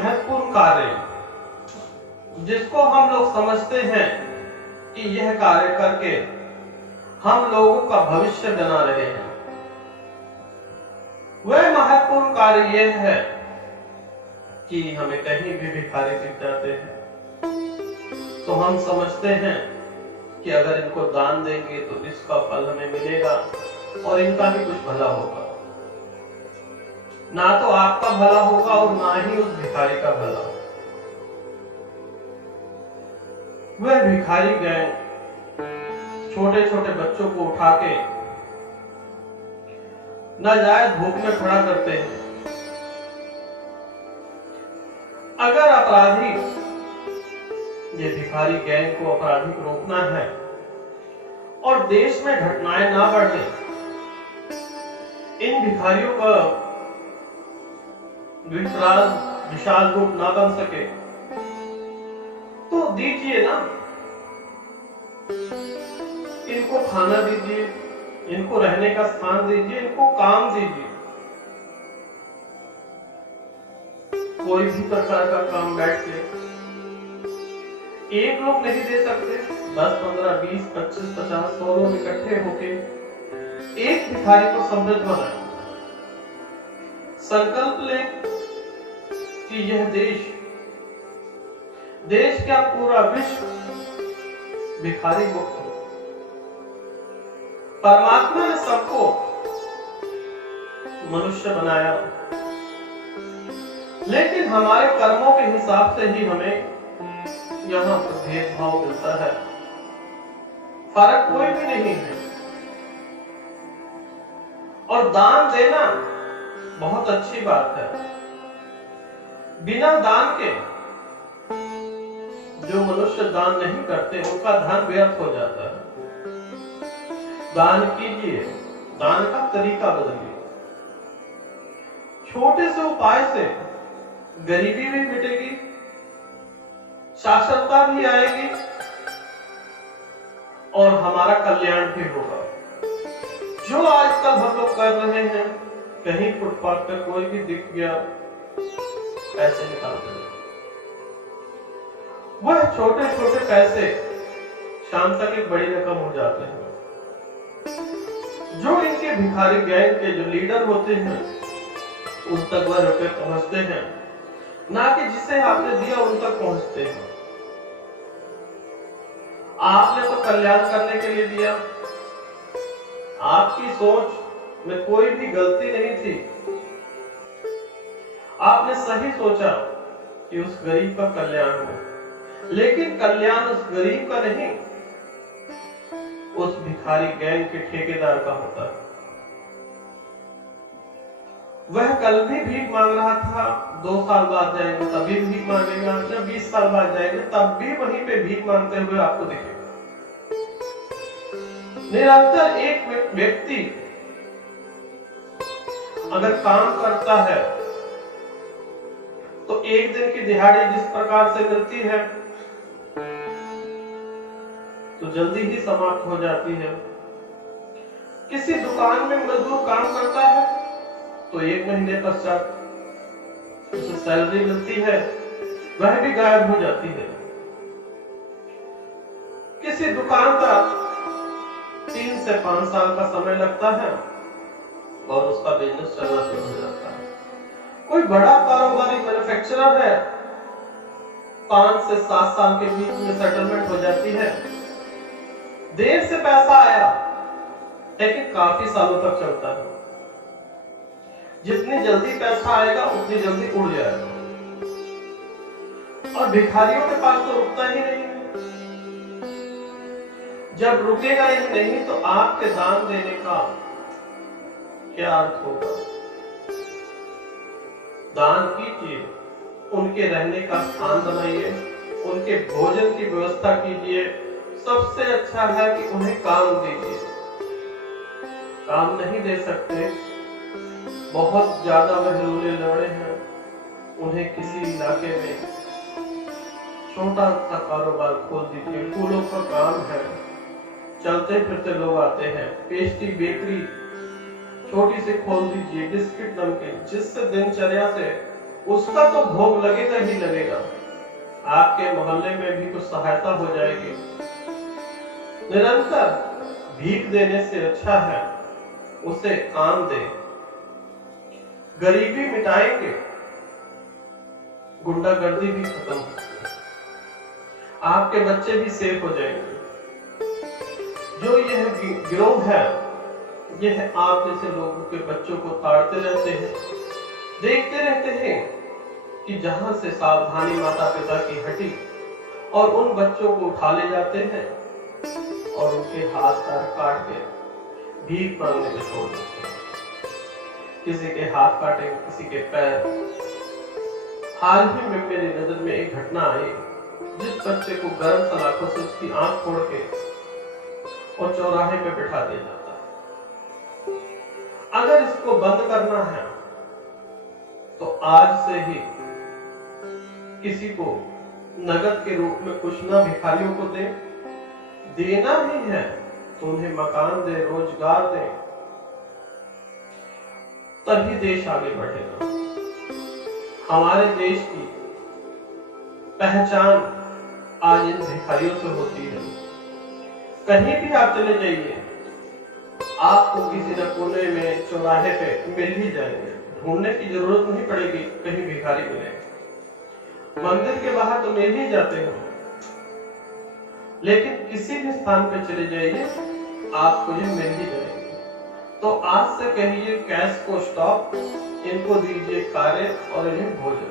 महत्वपूर्ण कार्य जिसको हम लोग समझते हैं कि यह कार्य करके हम लोगों का भविष्य बना रहे हैं, वह महत्वपूर्ण कार्य यह है कि हमें कहीं भी भिखारी दिख जाते हैं तो हम समझते हैं कि अगर इनको दान देंगे तो इसका फल हमें मिलेगा और इनका भी कुछ भला होगा। ना तो आपका भला होगा और ना ही उस भिखारी का भला। वह भिखारी गैंग छोटे छोटे बच्चों को उठा के नाजायज भूख में खड़ा करते हैं। अगर अपराधी, ये भिखारी गैंग को अपराधी को रोकना है और देश में घटनाएं ना बढ़े, इन भिखारियों का विशाल रूप ना बन सके, तो दीजिए ना, इनको खाना दीजिए, इनको रहने का स्थान दीजिए, इनको काम दीजिए। कोई भी प्रकार का काम बैठ के एक लोग नहीं दे सकते, 10, 15, 20, 25, 50, 100 लोग इकट्ठे होके एक भिखारी को समृद्ध बनाए। संकल्प ले कि यह देश क्या पूरा विश्व भिखारी मुक्त हो। परमात्मा ने सबको मनुष्य बनाया, लेकिन हमारे कर्मों के हिसाब से ही हमें यहाँ पर भेदभाव मिलता है। फर्क कोई भी नहीं है। और दान देना बहुत अच्छी बात है। बिना दान के जो मनुष्य दान नहीं करते उनका धन व्यर्थ हो जाता है। दान कीजिए, दान का तरीका बदलिए। छोटे से उपाय से गरीबी भी मिटेगी, साक्षरता भी आएगी और हमारा कल्याण भी होगा। जो आजकल हम लोग कर रहे हैं, कहीं फुटपाथ पर कोई भी दिख गया पैसे निकालते हैं, वह छोटे छोटे पैसे शाम तक एक बड़ी रकम हो जाते हैं। जो इनके भिखारी गैंग के जो लीडर होते हैं उन तक वह रुपए पहुंचते हैं, ना कि जिसे आपने दिया उन तक पहुंचते हैं। आपने तो कल्याण करने के लिए दिया, आपकी सोच में कोई भी गलती नहीं थी। आपने सही सोचा कि उस गरीब का कल्याण हो, लेकिन कल्याण उस गरीब का नहीं, उस भिखारी गैंग के ठेकेदार का होता है। वह कल भी भीख मांग रहा था, 2 साल बाद जाएंगे तभी भीख मांगेगा, जब 20 साल बाद जाएंगे तब भी वहीं पे भीख मांगते हुए आपको दिखेगा। निरंतर एक व्यक्ति अगर काम करता है तो एक दिन की दिहाड़ी जिस प्रकार से मिलती है तो जल्दी ही समाप्त हो जाती है। किसी दुकान में मजदूर काम करता है तो 1 महीने पश्चात उसे सैलरी मिलती है, वह भी गायब हो जाती है। किसी दुकानदार 3 से 5 साल का समय लगता है और उसका बिजनेस चलना शुरू हो जाता है। कोई बड़ा कारोबारी मैन्युफैक्चरर है, 5 से 7 साल के बीच में सेटलमेंट हो जाती है। देर से पैसा आया लेकिन काफी सालों तक चलता है। जितनी जल्दी पैसा आएगा उतनी जल्दी उड़ जाएगा। और भिखारियों के पास तो रुकता ही नहीं है। जब रुकेगा ही नहीं तो आपके दान देने का क्या अर्थ होगा। दान कीजिए, उनके रहने का स्थान बनाइए, उनके भोजन की व्यवस्था कीजिए। सबसे अच्छा है कि उन्हें काम दीजिए। काम नहीं दे सकते, बहुत ज्यादा वह लूले लड़े हैं, उन्हें किसी इलाके में छोटा सा कारोबार खोल दीजिए। फूलों का काम है, चलते फिरते लोग आते हैं। पेस्ट्री बेकरी छोटी सी खोल दीजिए, बिस्किट नमकीन, जिससे दिनचर्या से उसका तो भोग लगेगा ही लगेगा। आपके मोहल्ले में भी कुछ सहायता हो जाएगी। निरंतर भीख देने से अच्छा है उसे काम दे। गरीबी मिटाएंगे, गुंडागर्दी भी खत्म होगी, आपके बच्चे भी सेफ हो जाएंगे। जो यह गिरोह है, यह आप जैसे लोगों के बच्चों को ताड़ते रहते हैं, देखते रहते हैं कि जहां से सावधानी माता पिता की हटी और उन बच्चों को उठा ले जाते हैं और उनके हाथ पैर काट के भीख मांगने में छोड़ देते हैं। किसी के हाथ काटे, किसी के पैर। हाल ही में मेरी नजर में एक घटना आई, जिस बच्चे को गर्म सलाखों से उसकी आंख फोड़ के और चौराहे पे बिठा दिया जाता है। अगर इसको बंद करना है तो आज से ही किसी को नगद के रूप में कुछ ना भिखारियों को दे, देना ही है तो उन्हें मकान दे, रोजगार दे, तभी देश आगे बढ़ेगा। हमारे देश की पहचान आज इन भिखारियों से होती है। कहीं भी आप चले जाइए, आपको किसी न कोने में, चौराहे पे मिल ही जाएंगे। ढूंढने की जरूरत नहीं पड़ेगी कहीं भिखारी मिले। मंदिर के बाहर तो मिल ही जाते हो, लेकिन किसी भी स्थान पे चले जाइए आपको ये मिल ही जाएंगे। तो आज से कहिए कैश को स्टॉप, इनको दीजिए कार्य और इन्हें भोजन।